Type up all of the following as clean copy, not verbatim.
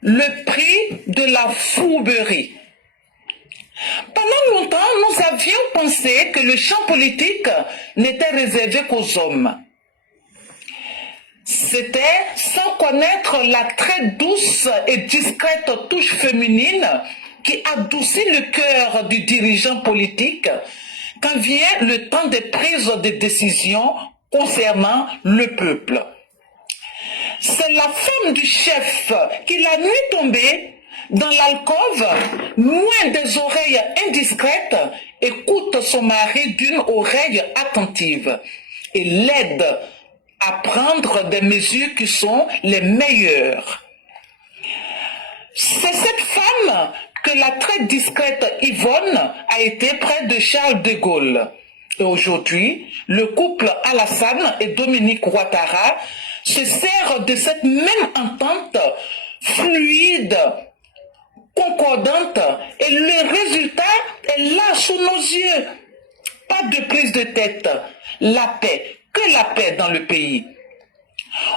le prix de la fourberie. Pendant longtemps, nous avions pensé que le champ politique n'était réservé qu'aux hommes. C'était sans connaître la très douce et discrète touche féminine qui adoucit le cœur du dirigeant politique quand vient le temps des prises de décision concernant le peuple. C'est la femme du chef qui, la nuit tombée, dans l'alcôve, loin des oreilles indiscrètes, écoute son mari d'une oreille attentive et l'aide à prendre des mesures qui sont les meilleures. C'est cette femme que la très discrète Yvonne a été près de Charles de Gaulle. Et aujourd'hui, le couple Alassane et Dominique Ouattara se sert de cette même entente fluide, concordante, et le résultat est là sous nos yeux. Pas de prise de tête, la paix, que la paix dans le pays.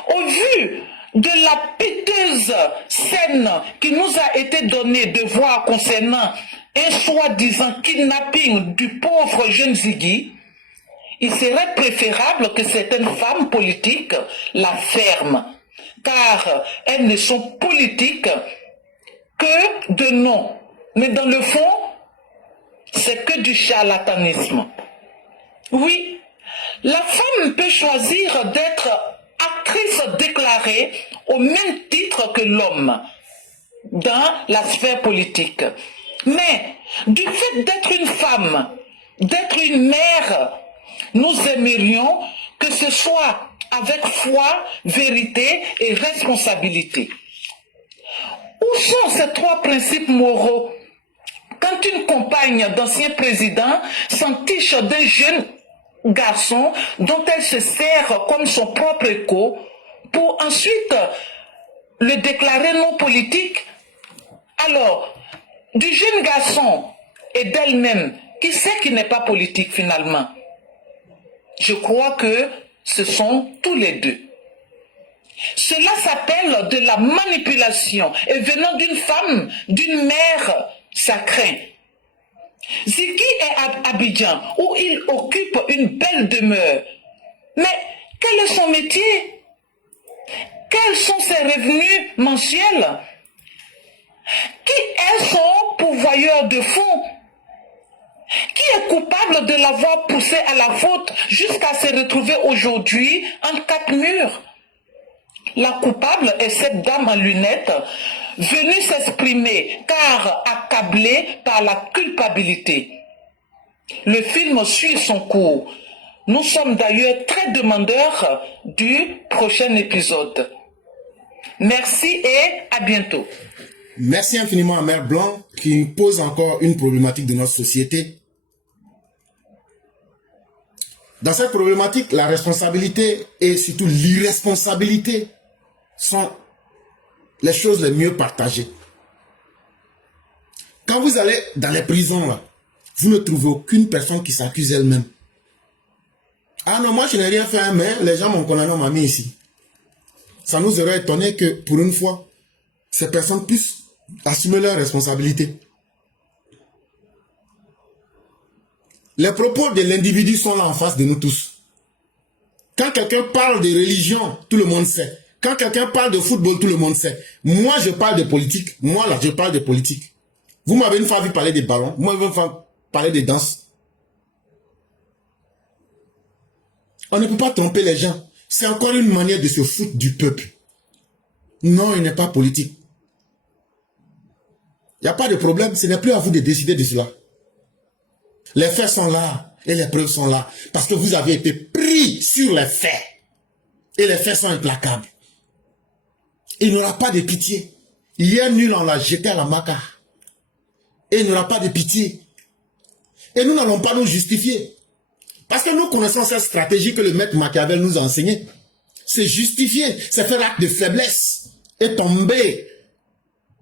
Au vu de la piteuse scène qui nous a été donnée de voir concernant un soi-disant kidnapping du pauvre jeune Ziggy, il serait préférable que certaines femmes politiques la ferment, car elles ne sont politiques que de nom. Mais dans le fond, c'est que du charlatanisme. Oui, la femme peut choisir d'être actrice déclarée au même titre que l'homme dans la sphère politique. Mais du fait d'être une femme, d'être une mère, nous aimerions que ce soit avec foi, vérité et responsabilité. Où sont ces trois principes moraux quand une compagne d'ancien président s'entiche d'un jeune garçon dont elle se sert comme son propre écho pour ensuite le déclarer non politique? Alors, du jeune garçon et d'elle-même, qui sait qu'il n'est pas politique finalement? Je crois que ce sont tous les deux. Cela s'appelle de la manipulation et venant d'une femme, d'une mère, ça craint. Ziggy est à Abidjan où il occupe une belle demeure. Mais quel est son métier? Quels sont ses revenus mensuels? Qui est son pourvoyeur de fonds? Qui est coupable de l'avoir poussé à la faute jusqu'à se retrouver aujourd'hui en quatre murs? La coupable est cette dame en lunettes venue s'exprimer car accablée par la culpabilité. Le film suit son cours. Nous sommes d'ailleurs très demandeurs du prochain épisode. Merci et à bientôt. Merci infiniment à Mère Blanc qui pose encore une problématique de notre société. Dans cette problématique, la responsabilité et surtout l'irresponsabilité sont les choses les mieux partagées. Quand vous allez dans les prisons, là, vous ne trouvez aucune personne qui s'accuse elle-même. Ah non, moi je n'ai rien fait, mais les gens m'ont condamné, m'a mis ici. Ça nous aurait étonné que pour une fois, ces personnes puissent assumer leurs responsabilités. Les propos de l'individu sont là en face de nous tous. Quand quelqu'un parle de religion, tout le monde sait. Quand quelqu'un parle de football, tout le monde sait. Moi, je parle de politique. Moi, là, je parle de politique. Vous m'avez une fois vu parler des ballons. Moi, je veux parler des danses. On ne peut pas tromper les gens. C'est encore une manière de se foutre du peuple. Non, il n'est pas politique. Il n'y a pas de problème. Ce n'est plus à vous de décider de cela. Les faits sont là et les preuves sont là. Parce que vous avez été pris sur les faits. Et les faits sont implacables. Il n'aura pas de pitié. Hier, nul, on l'a jeté à la maca. Et il n'aura pas de pitié. Et nous n'allons pas nous justifier. Parce que nous connaissons cette stratégie que le maître Machiavel nous a enseignée. C'est justifier, c'est faire acte de faiblesse et tomber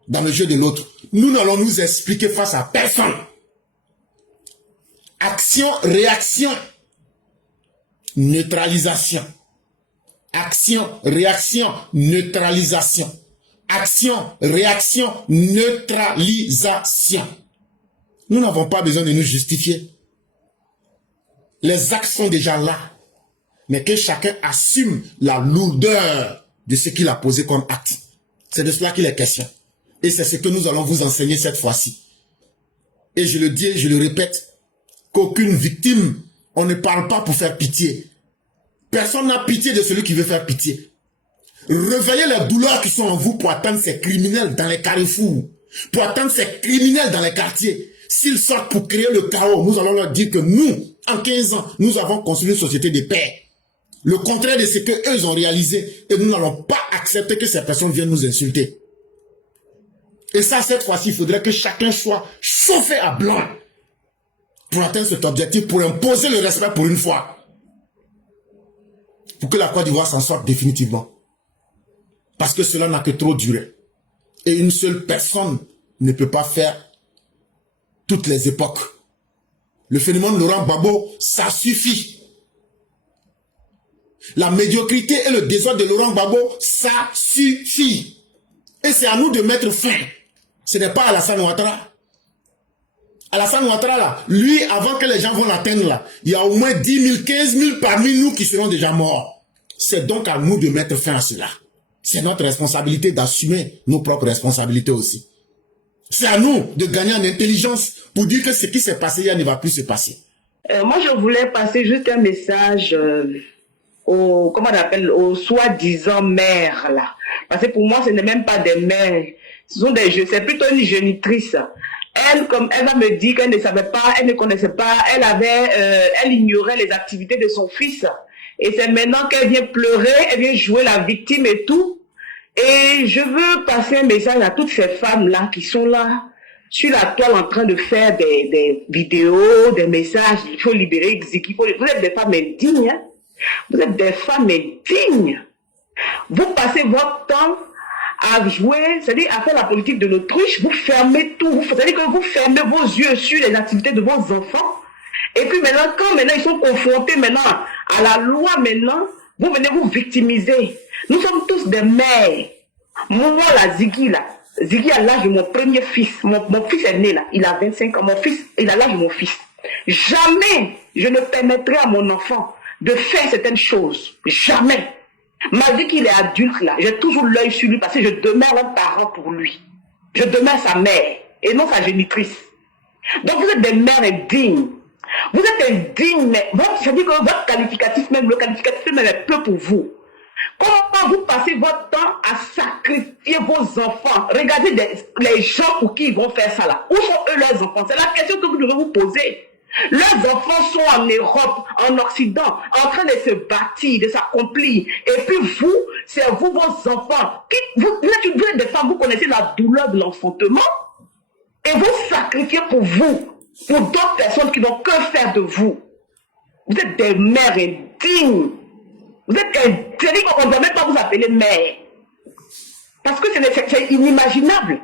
dans le jeu de l'autre. Nous n'allons nous expliquer face à personne. Action, réaction, neutralisation. Action, réaction, neutralisation. Action, réaction, neutralisation. Nous n'avons pas besoin de nous justifier. Les actes sont déjà là. Mais que chacun assume la lourdeur de ce qu'il a posé comme acte. C'est de cela qu'il est question. Et c'est ce que nous allons vous enseigner cette fois-ci. Et je le dis et je le répète, qu'aucune victime, on ne parle pas pour faire pitié. Personne n'a pitié de celui qui veut faire pitié. Réveillez les douleurs qui sont en vous pour atteindre ces criminels dans les carrefours, pour atteindre ces criminels dans les quartiers. S'ils sortent pour créer le chaos, nous allons leur dire que nous, en 15 ans, nous avons construit une société de paix. Le contraire de ce qu'eux ont réalisé, et nous n'allons pas accepter que ces personnes viennent nous insulter. Et ça, cette fois-ci, il faudrait que chacun soit chauffé à blanc pour atteindre cet objectif, pour imposer le respect pour une fois. Pour que la Côte d'Ivoire s'en sorte définitivement. Parce que cela n'a que trop duré. Et une seule personne ne peut pas faire toutes les époques. Le phénomène Laurent Gbagbo, ça suffit. La médiocrité et le désordre de Laurent Gbagbo, ça suffit. Et c'est à nous de mettre fin. Ce n'est pas Alassane Ouattara. Alassane Ouattara, là, lui, avant que les gens vont l'atteindre, là, il y a au moins 10 000, 15 000 parmi nous qui seront déjà morts. C'est donc à nous de mettre fin à cela. C'est notre responsabilité d'assumer nos propres responsabilités aussi. C'est à nous de gagner en intelligence pour dire que ce qui s'est passé hier ne va plus se passer. Moi, je voulais passer juste un message aux, comment on appelle, aux soi-disant mères, là. Parce que pour moi, ce n'est même pas des mères. Ce sont des jeunes, c'est plutôt une génitrice. Elle, comme elle va me dire qu'elle ne savait pas, elle ne connaissait pas, elle ignorait les activités de son fils. Et c'est maintenant qu'elle vient pleurer, elle vient jouer la victime et tout. Et je veux passer un message à toutes ces femmes-là qui sont là, sur la toile en train de faire des vidéos, des messages. Il faut libérer Xiki. Vous êtes des femmes indignes. Hein? Vous êtes des femmes indignes. Vous passez votre temps à jouer, c'est-à-dire à faire la politique de l'autruche. Vous fermez tout. C'est-à-dire que vous fermez vos yeux sur les activités de vos enfants. Et puis maintenant, quand maintenant ils sont confrontés maintenant à la loi maintenant, vous venez vous victimiser. Nous sommes tous des mères. Moi, la Ziggy, là. Ziggy a l'âge de mon premier fils. Mon fils est né là. Il a 25 ans. Mon fils, il a l'âge de mon fils. Jamais je ne permettrai à mon enfant de faire certaines choses. Jamais. Malgré qu'il est adulte là, j'ai toujours l'œil sur lui parce que je demeure un parent pour lui. Je demeure sa mère et non sa génitrice. Donc vous êtes des mères indignes. Vous êtes indignes, mais c'est-à-dire que votre qualificatif même, le qualificatif même est peu pour vous. Comment vous passez votre temps à sacrifier vos enfants? Regardez les gens pour qui ils vont faire ça là. Où sont eux leurs enfants? C'est la question que vous devez vous poser. Leurs enfants sont en Europe, en Occident, en train de se bâtir, de s'accomplir. Et puis vous, c'est vous, vos enfants. Vous êtes des femmes, vous connaissez la douleur de l'enfantement. Et vous sacrifiez pour vous, pour d'autres personnes qui n'ont que faire de vous. Vous êtes des mères indignes. Vous êtes indignes, on ne doit même pas vous appeler mère. Parce que c'est inimaginable.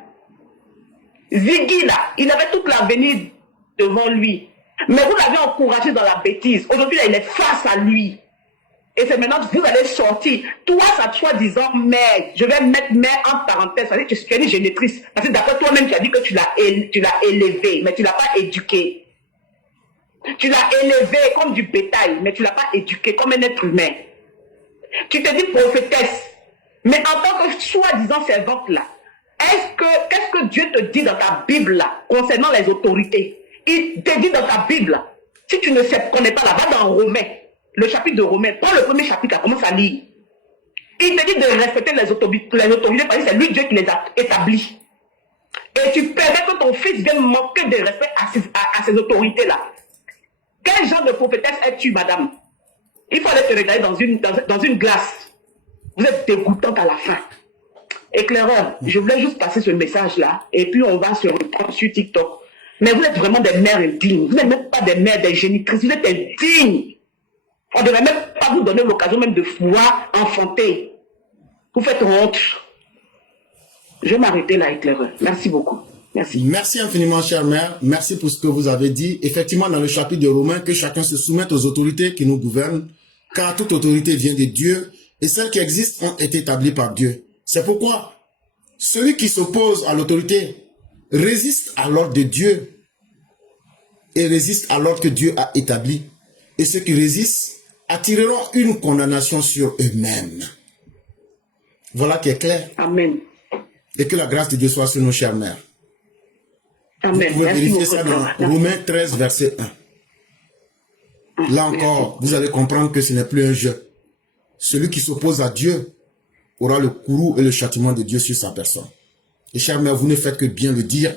Ziggy là, il avait toute l'avenir devant lui. Mais vous l'avez encouragé dans la bêtise. Aujourd'hui, il est face à lui. Et c'est maintenant que vous allez sortir. Toi, ça soi-disant mère. Je vais mettre mère en parenthèse. Ça veut dire que tu es une génitrice. Parce que d'après toi-même, tu as dit que tu l'as élevé, mais tu ne l'as pas éduqué. Tu l'as élevé comme du bétail, mais tu ne l'as pas éduqué comme un être humain. Tu te dis prophétesse. Mais en tant que soi-disant servante là, qu'est-ce que Dieu te dit dans ta Bible là, concernant les autorités? Il te dit dans ta Bible, si tu ne connais pas là, va dans Romains, le chapitre de Romains, prends le premier chapitre, commence à lire. Il te dit de respecter les autorités parce que c'est lui Dieu qui les a établis. Et tu permets que ton fils vienne manquer de respect à ces autorités-là. Quel genre de prophétesse es-tu, madame? Il faut aller te regarder dans une glace. Vous êtes dégoûtante à la fin. Éclaireur, je voulais juste passer ce message-là, et puis on va se reprendre sur TikTok. Mais vous êtes vraiment des mères indignes. Vous n'êtes même pas des mères, des génitrices. Vous êtes indignes. On ne devrait même pas vous donner l'occasion même de pouvoir enfanter. Vous faites honte. Je vais m'arrêter là, éclaireur. Merci beaucoup. Merci. Merci infiniment, chère mère. Merci pour ce que vous avez dit. Effectivement, dans le chapitre de Romains, que chacun se soumette aux autorités qui nous gouvernent, car toute autorité vient de Dieu, et celles qui existent ont été établies par Dieu. C'est pourquoi Celui qui s'oppose à l'autorité résiste à l'ordre de Dieu et résiste à l'ordre que Dieu a établi. Et ceux qui résistent attireront une condamnation sur eux-mêmes. Voilà qui est clair. Amen. Et que la grâce de Dieu soit sur nos chères mères. Amen. Vous pouvez Merci vérifier beaucoup, ça dans frère. Romains 13, verset 1. Là encore, vous allez comprendre que ce n'est plus un jeu. Celui qui s'oppose à Dieu aura le courroux et le châtiment de Dieu sur sa personne. Et chères mères, vous ne faites que bien le dire.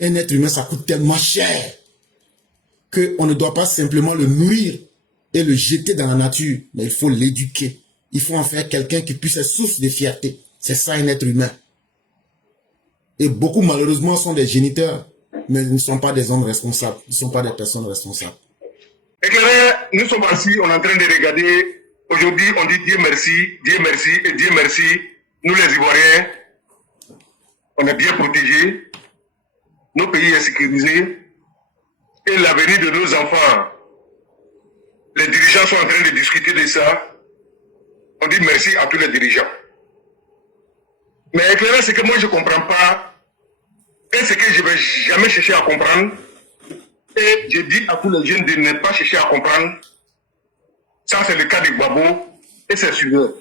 Un être humain, ça coûte tellement cher qu'on ne doit pas simplement le nourrir et le jeter dans la nature, mais il faut l'éduquer. Il faut en faire quelqu'un qui puisse être source de fierté. C'est ça un être humain. Et beaucoup malheureusement sont des géniteurs, mais ils ne sont pas des hommes responsables. Ils ne sont pas des personnes responsables. Éclairé, nous sommes assis, on est en train de regarder. Aujourd'hui, on dit Dieu merci et Dieu merci. Nous les Ivoiriens, on est bien protégés. Nos pays est sécurisé. Et l'avenir de nos enfants, les dirigeants sont en train de discuter de ça. On dit merci à tous les dirigeants. Mais éclairé, c'est que moi je ne comprends pas. Et c'est que je ne vais jamais chercher à comprendre. Et je dis à tous les jeunes de ne pas chercher à comprendre. Ça, c'est le cas de Gbagbo et ses suiveurs.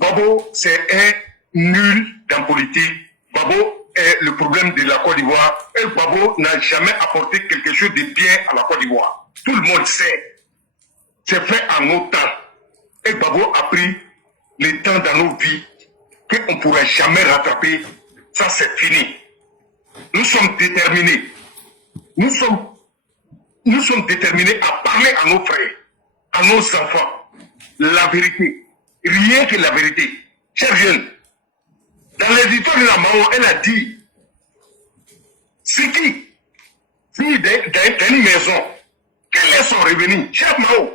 Gbagbo, c'est un nul dans politique. Gbagbo est le problème de la Côte d'Ivoire. Et Gbagbo n'a jamais apporté quelque chose de bien à la Côte d'Ivoire. Tout le monde sait. C'est fait en nos temps. Et Gbagbo a pris le temps dans nos vies qu'on ne pourrait jamais rattraper. Ça, c'est fini. Nous sommes déterminés. Nous sommes déterminés à parler à nos frères, à nos enfants, la vérité. Rien que la vérité. Chers jeunes, dans les histoires de la Mao, elle a dit, c'est qui, fille d'une maison, quel est son revenu? Cher Mao,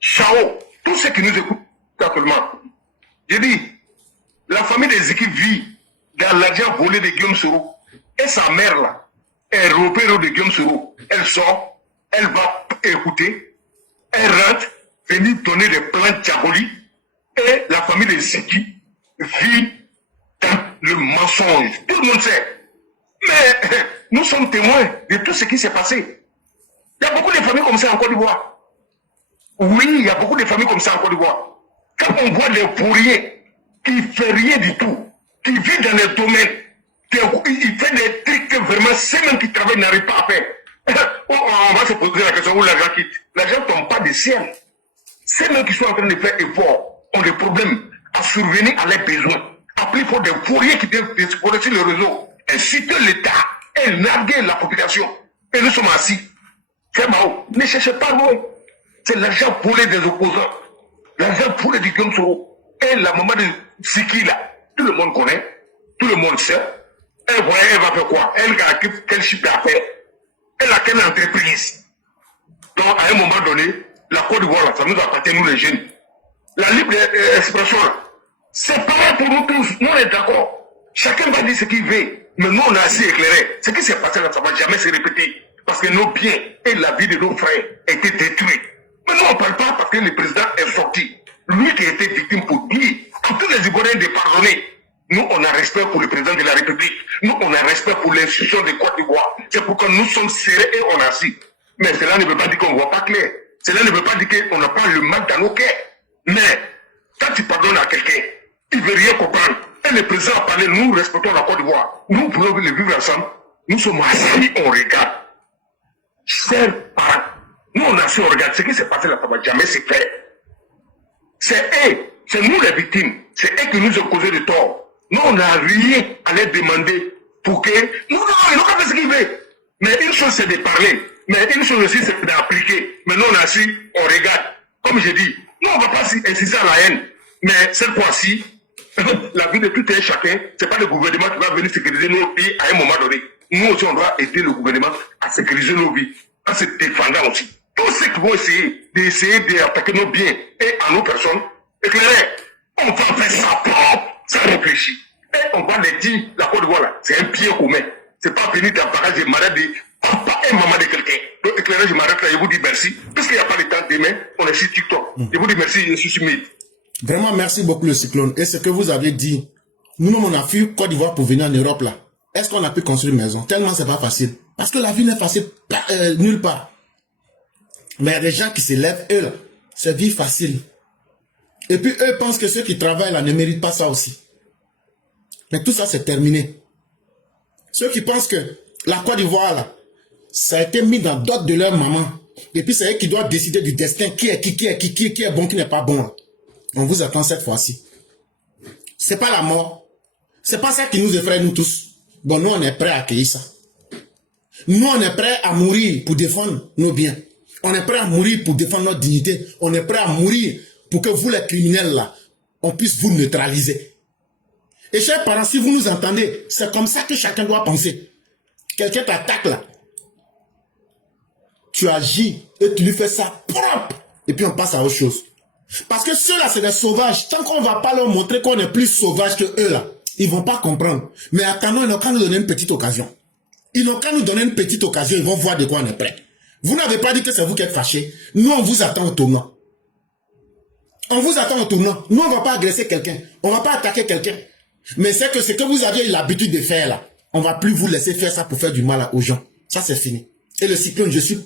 Chao, tous ceux qui nous écoutent actuellement, je dis, la famille des équipes vit dans l'argent volé de Guillaume Soro. Et sa mère là, est repérée de Guillaume Soro. Elle sort, elle va écouter, elle rentre, venir donner des plans diaboliques. Et la famille de Ziki vit dans le mensonge. Tout le monde sait. Mais nous sommes témoins de tout ce qui s'est passé. Il y a beaucoup de familles comme ça en Côte d'Ivoire. Oui, il y a beaucoup de familles comme ça en Côte d'Ivoire. Quand on voit des pourriers qui ne font rien du tout, qui vivent dans les domaines, il fait des trucs que vraiment ceux-mêmes qui travaillent n'arrivent pas à faire. On va se poser la question où l'argent quitte. L'argent ne tombe pas du ciel. Ceux-mêmes qui sont en train de faire effort ont des problèmes à survenir à leurs besoins. Après, il faut des fourriers qui doivent explorer sur le réseau, inciter l'État et narguer la population. Et nous sommes assis. C'est Mao. Ne cherchez pas loin. C'est l'argent volé des opposants. L'argent volé du Guillaume Soro. Et la maman de Siki là, tout le monde connaît, tout le monde sait. Elle voit, elle va faire quoi? Elle a quel chiffre d'affaires? Elle a quelle entreprise? Donc, à un moment donné, la Côte d'Ivoire, ça nous appartient, nous les jeunes. La libre expression, c'est pareil pour nous tous. Nous, on est d'accord. Chacun va dire ce qu'il veut. Mais nous, on est assez éclairés. Ce qui s'est passé là, ça ne va jamais se répéter. Parce que nos biens et la vie de nos frères étaient détruits. Mais nous, on ne parle pas parce que le président est sorti. Lui qui a été victime pour dire à tous les Ivoiriens de pardonner. Nous, on a respect pour le président de la République. Nous, on a respect pour l'institution de Côte d'Ivoire. C'est pourquoi nous sommes serrés et on assis. Mais cela ne veut pas dire qu'on ne voit pas clair. Cela ne veut pas dire qu'on n'a pas le mal dans nos cœurs. Mais, quand tu pardonnes à quelqu'un, il ne veut rien comprendre. Et le président a parlé, nous respectons la Côte d'Ivoire. Nous pouvons le vivre ensemble. Nous sommes assis, on regarde. Chers parents, nous, on est assis, on regarde. Ce qui s'est passé là, ça ne va jamais se faire. C'est eux, c'est nous les victimes. C'est eux qui nous ont causé de tort. Nous, on n'a rien à les demander pour que... Non, ils n'ont pas fait ce qu'ils veulent. Mais une chose, c'est de parler. Mais une chose aussi, c'est d'appliquer. Mais nous, on est assis, on regarde. Comme je dis, nous, on ne va pas insister à la haine. Mais cette fois-ci, la vie de tout un chacun, ce n'est pas le gouvernement qui va venir sécuriser nos vies à un moment donné. Nous aussi, on doit aider le gouvernement à sécuriser nos vies, en se défendant aussi. Tous ceux qui vont essayer d'attaquer nos biens et à nos personnes, éclairés, on va faire ça propre, sans réfléchir. Et on va les dire, la Côte d'Ivoire là, c'est un bien commun. C'est pas venir d'un barrage de malade de papa et maman de quelqu'un. Donc éclairé, je m'arrête là, je vous dis merci. Puisqu'il n'y a pas de temps demain, on est sur TikTok. Je vous dis merci, je suis Smith. Vraiment, merci beaucoup le cyclone. Et ce que vous avez dit, nous-mêmes, on a fui Côte d'Ivoire pour venir en Europe là. Est-ce qu'on a pu construire une maison? Tellement c'est pas facile. Parce que la vie n'est facile nulle part. Mais il y a des gens qui se lèvent, eux là, c'est vie facile. Et puis eux pensent que ceux qui travaillent là ne méritent pas ça aussi. Mais tout ça c'est terminé. Ceux qui pensent que la Côte d'Ivoire là, ça a été mis dans d'autres de leur maman. Et puis c'est eux qui doivent décider du destin, qui est bon, qui n'est pas bon. On vous attend cette fois-ci. C'est pas la mort. C'est pas ça qui nous effraie nous tous. Bon, nous on est prêts à accueillir ça. Nous on est prêts à mourir pour défendre nos biens. On est prêts à mourir pour défendre notre dignité. On est prêts à mourir pour que vous les criminels là, on puisse vous neutraliser. Et chers parents, si vous nous entendez, c'est comme ça que chacun doit penser. Quelqu'un t'attaque là. Tu agis et tu lui fais ça propre. Et puis on passe à autre chose. Parce que ceux-là, c'est des sauvages. Tant qu'on ne va pas leur montrer qu'on est plus sauvage que eux là, ils ne vont pas comprendre. Mais attendons, ils n'ont qu'à nous donner une petite occasion. Ils n'ont qu'à nous donner une petite occasion, ils vont voir de quoi on est prêt. Vous n'avez pas dit que c'est vous qui êtes fâchés. Nous, on vous attend au tournant. On vous attend au tournant. Nous, on ne va pas agresser quelqu'un. On ne va pas attaquer quelqu'un. Mais c'est que ce que vous aviez l'habitude de faire là, on ne va plus vous laisser faire ça pour faire du mal aux gens. Ça, c'est fini. Et le cyclone, je suis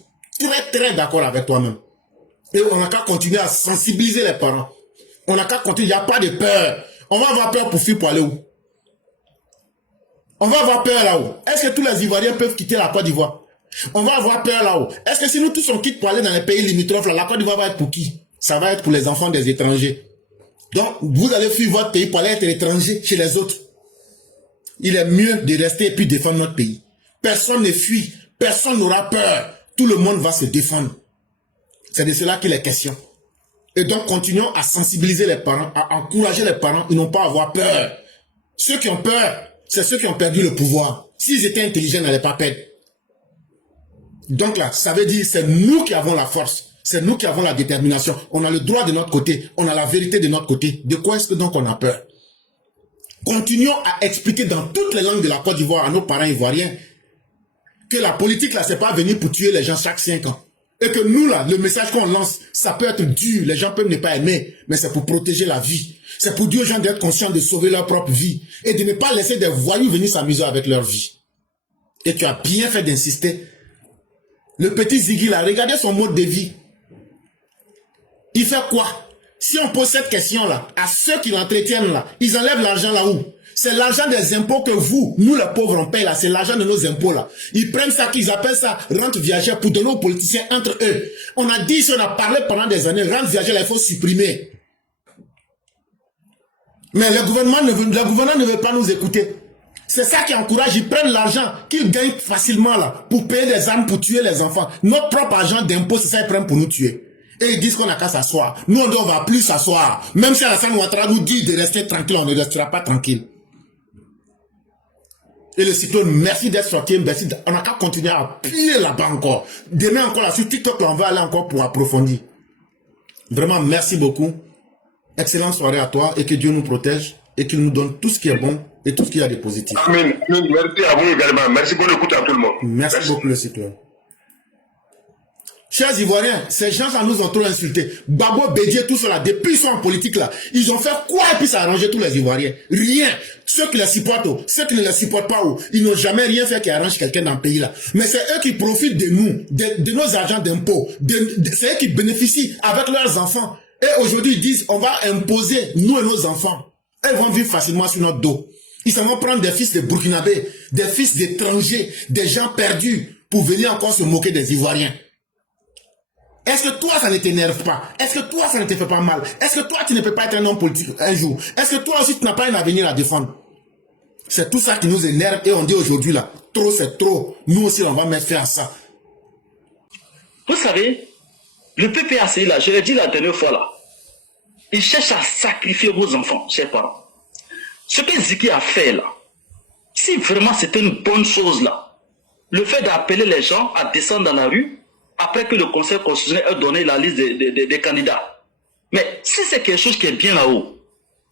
très d'accord avec toi-même. Et on n'a qu'à continuer à sensibiliser les parents. On n'a qu'à continuer, il n'y a pas de peur. On va avoir peur pour fuir pour aller où? On va avoir peur là-haut. Est-ce que tous les Ivoiriens peuvent quitter la Côte d'Ivoire? On va avoir peur là-haut. Est-ce que si nous tous on quitte pour aller dans les pays limitrophes, là, la Côte d'Ivoire va être pour qui? Ça va être pour les enfants des étrangers. Donc, vous allez fuir votre pays pour aller être étranger chez les autres. Il est mieux de rester et puis défendre notre pays. Personne ne fuit. Personne n'aura peur. Tout le monde va se défendre. C'est de cela qu'il est question. Et donc, continuons à sensibiliser les parents, à encourager les parents. Ils n'ont pas à avoir peur. Ceux qui ont peur, c'est ceux qui ont perdu le pouvoir. S'ils étaient intelligents, ils n'allaient pas perdre. Donc là, ça veut dire c'est nous qui avons la force. C'est nous qui avons la détermination. On a le droit de notre côté. On a la vérité de notre côté. De quoi est-ce que donc on a peur? Continuons à expliquer dans toutes les langues de la Côte d'Ivoire à nos parents ivoiriens que la politique là, c'est pas venir pour tuer les gens chaque 5 ans. Et que nous là, le message qu'on lance, ça peut être dur. Les gens peuvent ne pas aimer. Mais c'est pour protéger la vie. C'est pour dire aux gens d'être conscients de sauver leur propre vie. Et de ne pas laisser des voyous venir s'amuser avec leur vie. Et tu as bien fait d'insister. Le petit Ziggy là, regardez son mode de vie. Il fait quoi? Si on pose cette question-là à ceux qui l'entretiennent là, ils enlèvent l'argent là-où? C'est l'argent des impôts que vous, nous les pauvres, on paye là. C'est l'argent de nos impôts là. Ils prennent ça, qu'ils appellent ça rente viagère pour donner aux politiciens entre eux. On a dit, si on a parlé pendant des années, rente viagère là, il faut supprimer. Mais le gouvernement ne veut pas nous écouter. C'est ça qui encourage, ils prennent l'argent qu'ils gagnent facilement là pour payer des armes pour tuer les enfants. Notre propre argent d'impôt, c'est ça qu'ils prennent pour nous tuer. Et ils disent qu'on n'a qu'à s'asseoir. Nous, on ne va plus s'asseoir. Même si Alassane Ouattara nous dit de rester tranquille, on ne restera pas tranquille. Et le cyclone, merci d'être sorti. Merci on n'a qu'à continuer à appuyer là-bas encore. Demain encore, là, sur TikTok, là, on va aller encore pour approfondir. Vraiment, merci beaucoup. Excellente soirée à toi et que Dieu nous protège et qu'il nous donne tout ce qui est bon et tout ce qui a de positif. Amen. Merci à vous également. Merci pour l'écoute à tout le monde. Merci beaucoup le cyclone. Chers Ivoiriens, ces gens-là nous ont trop insultés. Babo, Bédié, tout cela, depuis ils sont en politique là, ils ont fait quoi et puis ça a arrangé tous les Ivoiriens? Rien. Ceux qui les supportent, ceux qui ne les supportent pas, ils n'ont jamais rien fait qui arrange quelqu'un dans le pays là. Mais c'est eux qui profitent de nous, de nos agents d'impôts. C'est eux qui bénéficient avec leurs enfants. Et aujourd'hui, ils disent, on va imposer, nous et nos enfants. Ils vont vivre facilement sur notre dos. Ils s'en vont prendre des fils de Burkinabés, des fils d'étrangers, des gens perdus, pour venir encore se moquer des Ivoiriens. Est-ce que toi, ça ne t'énerve pas? Est-ce que toi, ça ne te fait pas mal? Est-ce que toi, tu ne peux pas être un homme politique un jour? Est-ce que toi aussi, tu n'as pas un avenir à défendre? C'est tout ça qui nous énerve et on dit aujourd'hui là, trop c'est trop. Nous aussi, on va mettre fin à ça. Vous savez, le PPAC là, je l'ai dit la dernière fois là, il cherche à sacrifier vos enfants, chers parents. Ce que Ziki a fait là, si vraiment c'était une bonne chose là, le fait d'appeler les gens à descendre dans la rue, après que le Conseil constitutionnel a donné la liste des candidats. Mais si c'est quelque chose qui est bien là-haut,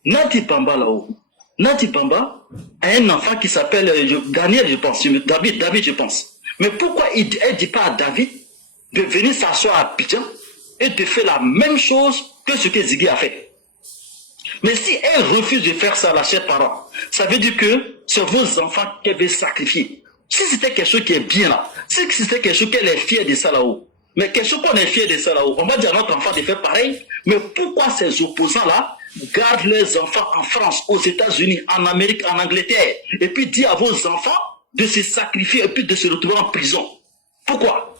Nadi Pamba là-haut, Nadi Pamba a un enfant qui s'appelle Daniel, je pense, David, je pense. Mais pourquoi elle ne dit pas à David de venir s'asseoir à Abidjan et de faire la même chose que ce que Ziggy a fait? Mais si elle refuse de faire ça, la chers parents, ça veut dire que c'est vos enfants qu'elle veut sacrifier. Si c'était quelque chose qui est bien là, si c'était quelque chose qu'elle est fière de ça là-haut, mais quelque chose qu'on est fier de ça là-haut, on va dire à notre enfant de faire pareil, mais pourquoi ces opposants-là gardent leurs enfants en France, aux États-Unis, en Amérique, en Angleterre, et puis disent à vos enfants de se sacrifier et puis de se retrouver en prison? Pourquoi?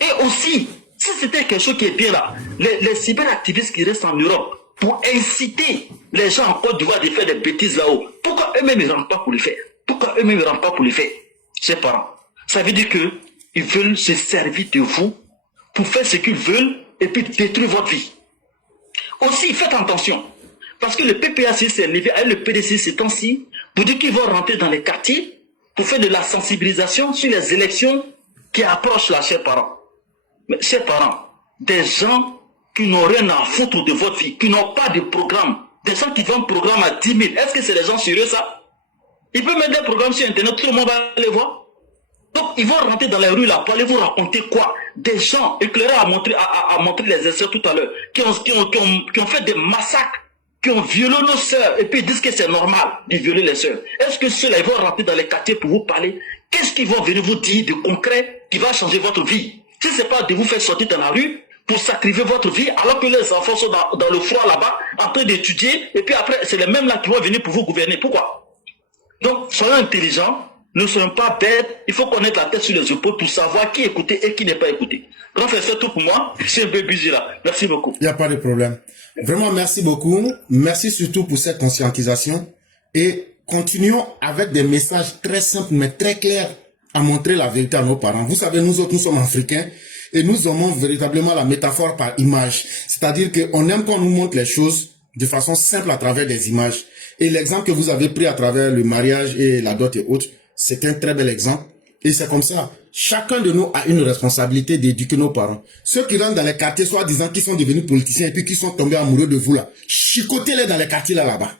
Et aussi, si c'était quelque chose qui est bien là, les cyberactivistes qui restent en Europe pour inciter les gens en Côte d'Ivoire de faire des bêtises là-haut, pourquoi eux-mêmes ne rentrent pas pour le faire? Pourquoi eux-mêmes ne rentrent pas pour le faire? Chers parents, ça veut dire qu'ils veulent se servir de vous pour faire ce qu'ils veulent et puis détruire votre vie. Aussi, faites attention, parce que le PPAC s'est levé avec le PDC ces temps-ci pour dire qu'ils vont rentrer dans les quartiers pour faire de la sensibilisation sur les élections qui approchent là, chers parents. Mais chers parents, des gens qui n'ont rien à foutre de votre vie, qui n'ont pas de programme, des gens qui vendent un programme à 10 000, est-ce que c'est des gens sérieux ça? Ils peuvent mettre des programmes sur Internet, tout le monde va les voir. Donc, ils vont rentrer dans les rues là pour aller vous raconter quoi? Des gens éclairés à montrer les essais tout à l'heure, qui ont fait des massacres, qui ont violé nos sœurs, et puis ils disent que c'est normal de violer les sœurs. Est-ce que ceux-là, ils vont rentrer dans les quartiers pour vous parler? Qu'est-ce qu'ils vont venir vous dire de concret qui va changer votre vie? Si ce n'est pas de vous faire sortir dans la rue pour sacrifier votre vie, alors que les enfants sont dans le froid là-bas, en train d'étudier, et puis après, c'est les mêmes là qui vont venir pour vous gouverner. Pourquoi? Donc, soyons intelligents, ne soyons pas bêtes, il faut connaître la tête sur les épaules pour savoir qui écouter et qui n'est pas écouté. Donc, c'est tout pour moi. Je suis un peu busy là. Merci beaucoup. Il n'y a pas de problème. Vraiment, merci beaucoup. Merci surtout pour cette conscientisation. Et continuons avec des messages très simples, mais très clairs à montrer la vérité à nos parents. Vous savez, nous autres, nous sommes africains et nous aimons véritablement la métaphore par image. C'est-à-dire qu'on aime qu'on nous montre les choses de façon simple à travers des images. Et l'exemple que vous avez pris à travers le mariage et la dot et autres, c'est un très bel exemple. Et c'est comme ça. Chacun de nous a une responsabilité d'éduquer nos parents. Ceux qui rentrent dans les quartiers, soi-disant qui sont devenus politiciens et puis qui sont tombés amoureux de vous là, chicotez-les dans les quartiers là-bas.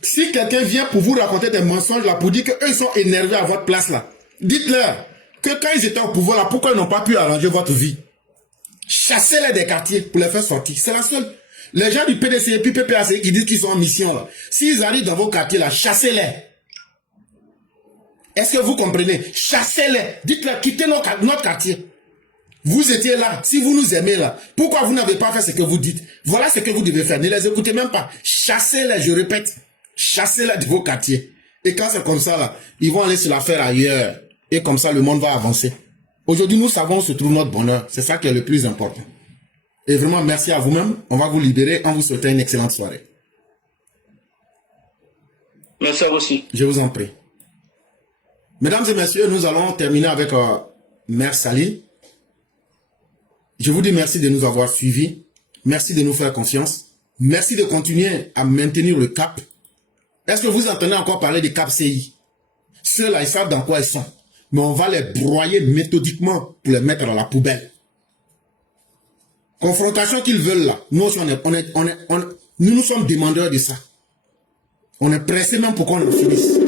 Si quelqu'un vient pour vous raconter des mensonges là, pour dire qu'eux sont énervés à votre place là, dites-leur que quand ils étaient au pouvoir là, pourquoi ils n'ont pas pu arranger votre vie? Chassez-les des quartiers pour les faire sortir. C'est la seule. Les gens du PDC et puis PPAC qui disent qu'ils sont en mission là, s'ils arrivent dans vos quartiers là, chassez-les. Est-ce que vous comprenez? Chassez-les. Dites-leur, quittez notre quartier. Vous étiez là. Si vous nous aimez là, pourquoi vous n'avez pas fait ce que vous dites? Voilà ce que vous devez faire. Ne les écoutez même pas. Chassez-les, je répète. Chassez-les de vos quartiers. Et quand c'est comme ça là, ils vont aller se la faire ailleurs. Et comme ça, le monde va avancer. Aujourd'hui, nous savons où se trouve notre bonheur. C'est ça qui est le plus important. Et vraiment, merci à vous-même. On va vous libérer en vous souhaitant une excellente soirée. Merci à vous aussi. Je vous en prie. Mesdames et messieurs, nous allons terminer avec Mère Sali. Je vous dis merci de nous avoir suivis. Merci de nous faire confiance. Merci de continuer à maintenir le cap. Est-ce que vous entendez encore parler des cap CI? Ceux-là, ils savent dans quoi ils sont. Mais on va les broyer méthodiquement pour les mettre dans la poubelle. Confrontation qu'ils veulent là. Nous sommes demandeurs de ça. On est pressés même pour qu'on le finisse.